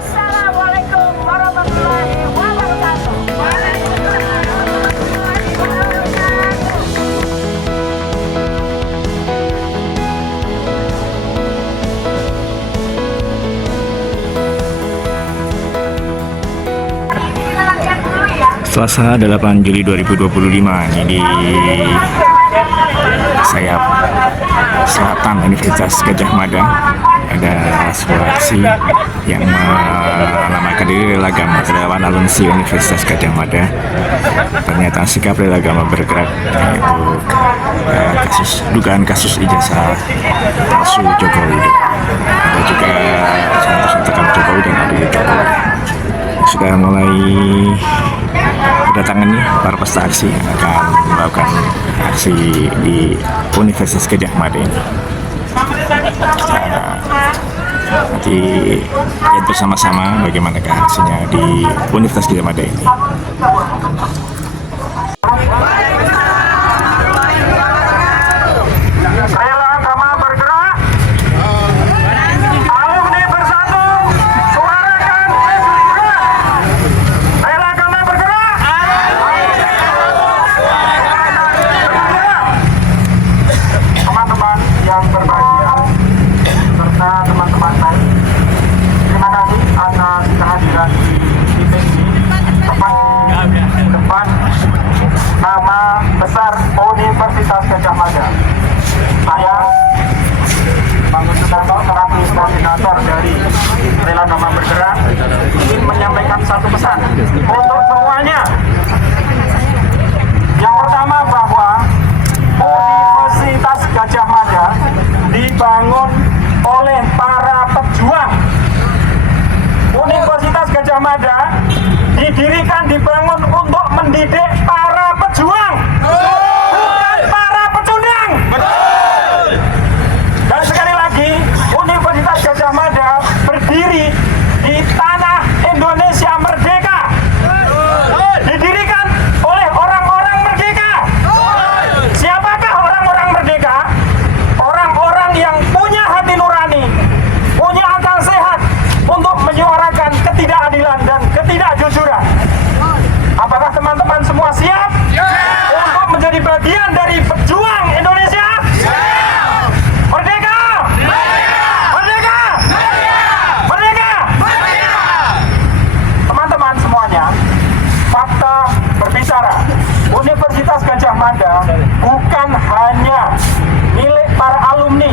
Assalamualaikum warahmatullahi wabarakatuh. Selasa 8 Juli 2025 ini di sayap selatan Universitas Gadjah Mada ada sebuah aksi yang menamakan diri Rela Agama Relawan Alumsi Universitas Gadjah Mada. Pernyataan sikap Rela Agama bergerak yaitu dugaan kasus ijazah palsu Jokowi. Ada juga santunan Jokowi dan Adi Jokowi sudah mulai berdatangan nih para peserta aksi yang akan melakukan aksi di Universitas Gadjah Mada ini. Nanti lihat bersama-sama bagaimana aksinya di Universitas Gadjah Mada ini. Nama besar Universitas Gadjah Mada. Saya Bang Sunarto selaku koordinator dari Rela Agama Bergerak ingin menyampaikan satu pesan untuk semuanya. Yang pertama bahwa Universitas Gadjah Mada dibangun oleh para pejuang. Universitas Gadjah Mada didirikan, dibangun untuk mendidik para pejuang, bukan para pecundang. Dan sekali lagi, Universitas Gadjah Mada berdiri di tanah Indonesia merdeka, didirikan oleh orang-orang merdeka. Siapakah orang-orang merdeka? Orang-orang yang punya hati nurani, punya akal sehat untuk menyuarakan ketidakadilan dan ketidakjujuran. Apakah teman-teman semua siap untuk menjadi bagian dari pejuang Indonesia? Merdeka! Merdeka! Merdeka! Teman-teman semuanya, fakta berbicara, Universitas Gadjah Mada bukan hanya milik para alumni,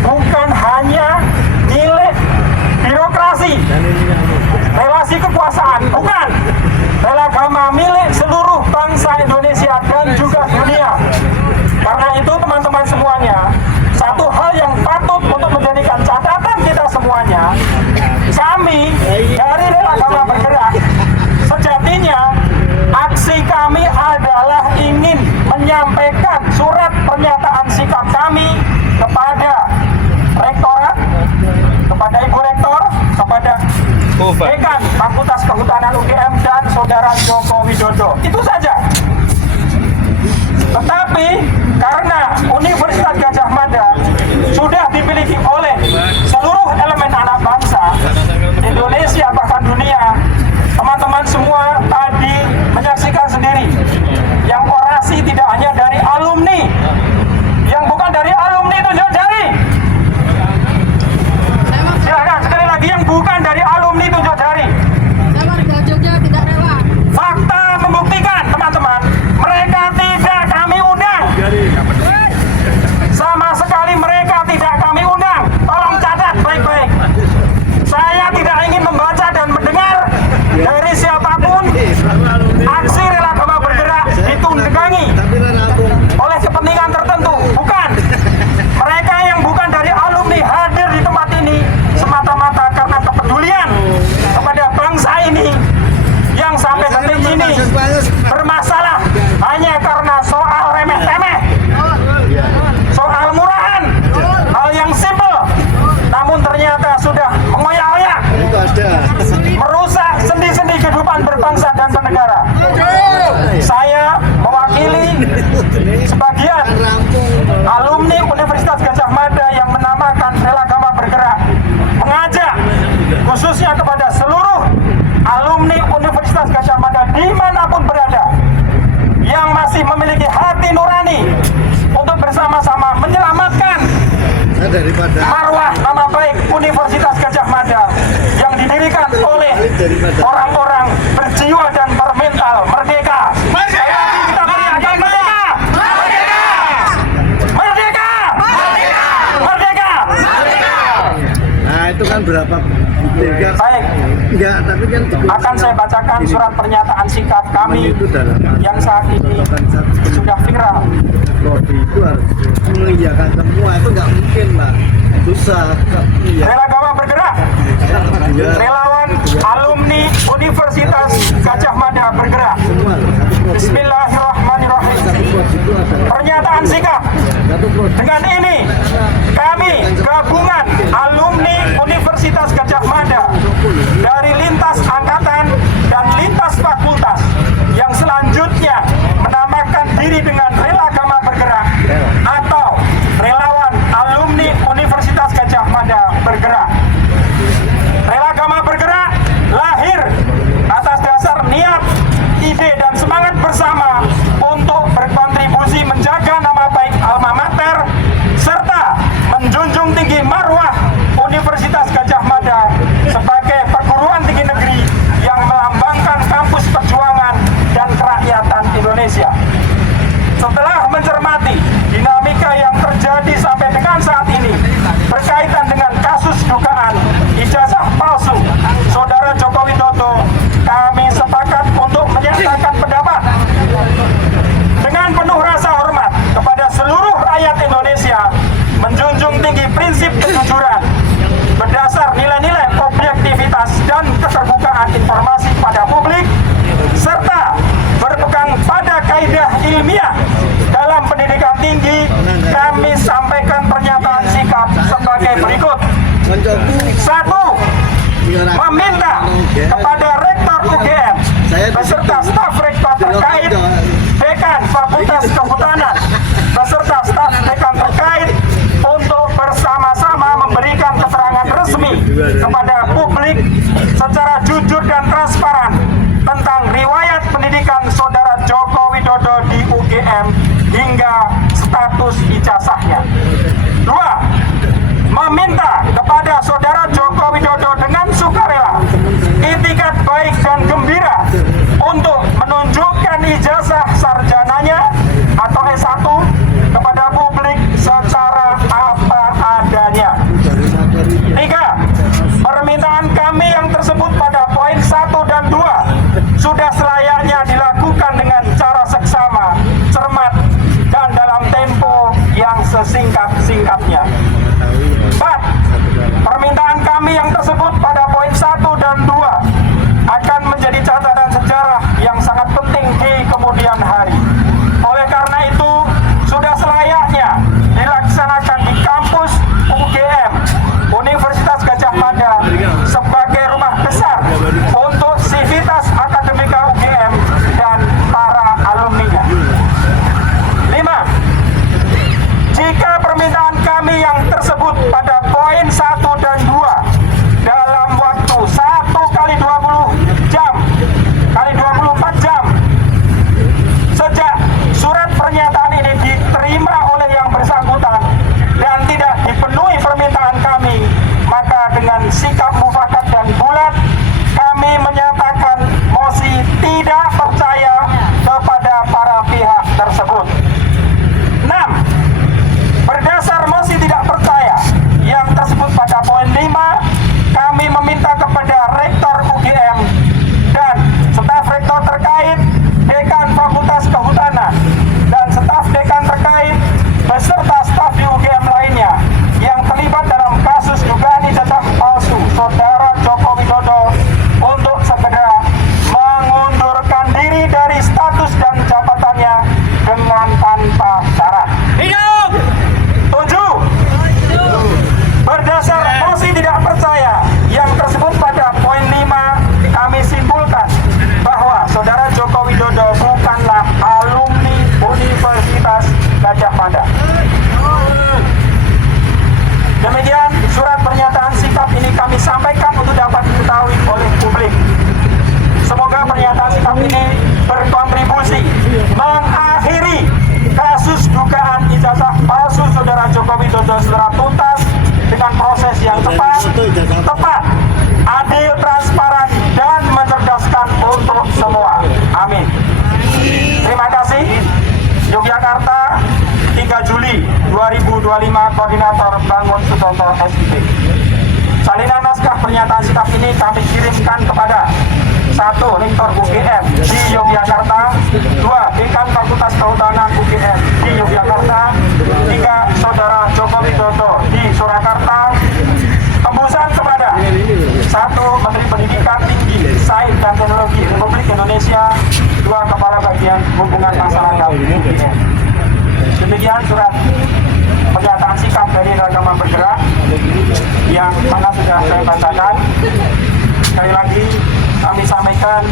bukan hanya milik birokrasi, relasi kekuasaan, bukan. Rela Agama milik seluruh bangsa Indonesia dan juga dunia. Karena itu teman-teman semuanya, satu hal yang patut untuk menjadikan catatan kita semuanya, kami dari Rela Agama Bergerak sejatinya aksi kami adalah ingin menyampaikan surat pernyataan sikap kami kepada rektorat, kepada Ibu Rektor, kepada Dekan Fakultas Kehutanan UGM dan Saudara Joko Widodo. Itu saja. Tetapi karena Universitas Gadjah Mada sudah dimiliki oleh seluruh elemen anak bangsa Indonesia bahkan dunia, teman-teman semua tadi menyaksikan sendiri yang orasi tidak hanya dari alumni, yang bukan dari alumni tunjuk jari. Silakan sekali lagi, yang bukan dari alumni tunjuk jari. Warga Jogja tidak rela. Fakta membuktikan teman-teman, mereka tidak kami undang. Sama sekali mereka tidak kami undang. Tolong catat baik-baik. Saya tidak ingin membaca dan mendengar dari siapapun aksi Rela Agama Bergerak ditunggangi oleh kepentingan tertentu. Bukan. Mereka yang bukan dari alumni hadir di tempat ini semata-mata karena kepedulian kepada seluruh alumni Universitas Gadjah Mada dimanapun berada yang masih memiliki hati nurani untuk bersama-sama menyelamatkan marwah nama baik Universitas Gadjah Mada yang didirikan oleh orang-orang berjiwa dan bermental merdeka. Sekali lagi kita teriakkan merdeka! Merdeka! Merdeka! Merdeka! Nah itu kan berapa? Baik, Enggak, tapi kan akan saya bacakan surat pernyataan sikap kami itu dalam yang saat ini sudah viral. Prodi itu harus mengiyakan semua, itu nggak mungkin Pak, susah. Iya. Rela Gama bergerak. Relawan alumni Universitas Gadjah Mada bergerak. Semua satu prodi, Bismillahirrahmanirrahim. satu prodi itu ada Pernyataan sikap. satu prodi. Dengan ini kami gabungan alumni Universitas Gadjah Mada dari lintas angkatan dan lintas fakultas yang selanjutnya menamakan diri dengan Rela Gama bergerak atau relawan alumni Universitas Gadjah Mada bergerak. Rela Gama bergerak lahir atas dasar niat, ide dan semangat bersama untuk berkontribusi menjaga nama baik alma mater serta menjunjung tinggi marwah Universitas Gadjah Mada sebagai perguruan tinggi negeri yang melambangkan kampus perjuangan dan kerakyatan Indonesia. Setelah mencermati dinamika yang terjadi sampai dengan saat ini berkaitan dengan kasus dugaan ijazah palsu Saudara Joko Widodo, kami sepakat untuk menyatakan pendapat dengan penuh rasa hormat kepada seluruh rakyat Indonesia, menjunjung tinggi prinsip kejujuran berdasar nilai-nilai objektivitas dan keterbukaan informasi pada publik serta berpegang pada kaidah ilmiah dalam pendidikan tinggi. Kami sampaikan pernyataan sikap sebagai berikut. 1. Meminta kepada Rektor UGM beserta staf rektor terkait, dekan Fakultas Kehutanan beserta staf dekan terkait untuk bersama-sama memberikan keterangan resmi kepada publik secara jujur dan transparan tentang riwayat pendidikan Saudara Joko Widodo di UGM hingga status ijazahnya. 2. Meminta kepada Saudara Joko Widodo dengan sukarela, itikat baik dan gembira untuk menunjukkan ijazah sarjananya 25 Koordinator Bangun Sutopo SIP. Salinan naskah pernyataan sikap ini kami kirimkan kepada 1. Rektor UGM di Yogyakarta, 2. Dekan Fakultas Kehutanan UGM di Yogyakarta, 3. Saudara Joko Widodo di Surakarta. Tembusan kepada 1. Menteri Pendidikan Tinggi, Sains dan Teknologi Republik Indonesia, 2. Kepala Bagian Hubungan Masyarakat UGM. Demikian surat pernyataan sikap dari Ragama Bergerak yang mana sudah saya bacakan. Sekali lagi kami sampaikan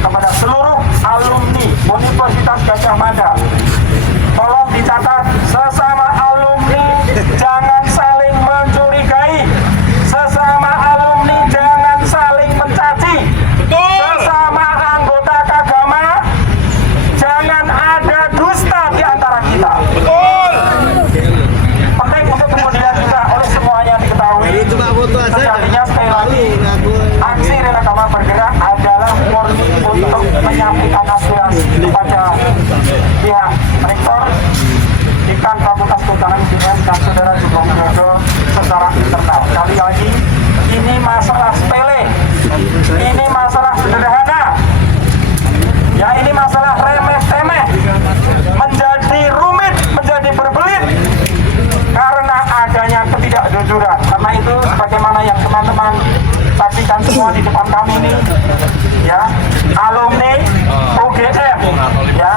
kepada seluruh alumni Universitas Gadjah Mada, tolong dicatat, sesama alumni jangan saling mencurigai, sesama alumni jangan saling mencaci, sesama anggota Kagama jangan ada dusta di antara kita. Penting untuk kemudian juga oleh semuanya diketahui, sejatinya sekali lagi aksi Ragama Bergerak adalah murni untuk menyampaikan aspirasi kepada pihak rektor, dekan Fakultas Kehutanan UGM dan saudara Joko Widodo secara internal. Sekali lagi, ini masalah sepele, ini masalah sederhana, ya ini masalah remeh-temeh, menjadi rumit, menjadi berbelit karena adanya ketidakjujuran. Karena itu sebagaimana yang teman-teman saksikan semua di depan kami ini, ya, alumni UGM, ya,